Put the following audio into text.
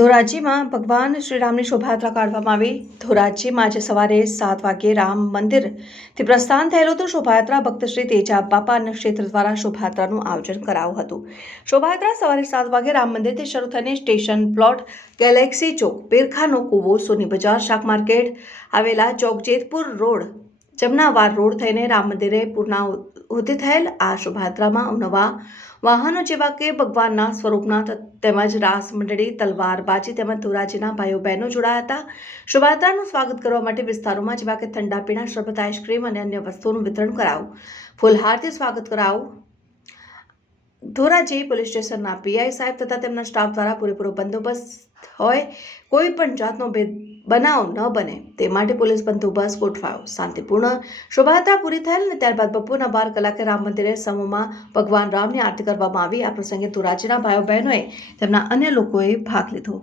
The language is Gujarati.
ધોરાજીમાં ભગવાન શ્રીરામની શોભાયાત્રા કાઢવામાં આવી. ધોરાજીમાં આજે સવારે સાત વાગ્યે રામ મંદિરથી પ્રસ્થાન થયેલું હતું. શોભાયાત્રા ભક્તશ્રી તેજા બાપા અન્ન ક્ષેત્ર દ્વારા શોભાયાત્રાનું આયોજન કરાયું હતું. શોભાયાત્રા સવારે સાત વાગે રામ મંદિરથી શરૂ થઈને સ્ટેશન પ્લોટ, ગેલેક્સી ચોક, પેરખાનો કૂવો, સોની બજાર, શાક માર્કેટ, આવેલા ચોક જેતપુર રોડ જમનાવાર રોડ થઈને રામ મંદિરે પૂર્ણાહુતિ થયેલ. આ શોભાયાત્રામાં અવનવા વાહનો જેવા કે ભગવાનના સ્વરૂપના તેમજ રાસ મંડળી તલવારબાજી તેમજ ધોરાજીના ભાઈઓ બહેનો જોડાયા હતા. શોભાયાત્રાનું સ્વાગત કરવા માટે વિસ્તારોમાં જેવા કે ઠંડા પીણા, શરબત, આઈસ્ક્રીમ અને અન્ય વસ્તુઓનું વિતરણ કરાવું ફૂલહારથી સ્વાગત કરાવું ધોરાજી પોલીસ સ્ટેશનના પીઆઈ સાહેબ તથા તેમના સ્ટાફ દ્વારા પૂરેપૂરો બંદોબસ્ત હોય, કોઈ પણ જાતનો ભેદ બનાવ ન બને. તે માટે પોલીસ બંદોબસ્ત ગોઠવાયો. શાંતિપૂર્ણ શોભાયાત્રા પૂરી થયેલ અને ત્યારબાદ બપોરના બાર કલાકે રામ મંદિરે સમૂહમાં ભગવાન રામની આરતી કરવામાં આવી. આ પ્રસંગે ધોરાજીના ભાઈઓ બહેનોએ તેમના અન્ય લોકોએ ભાગ લીધો.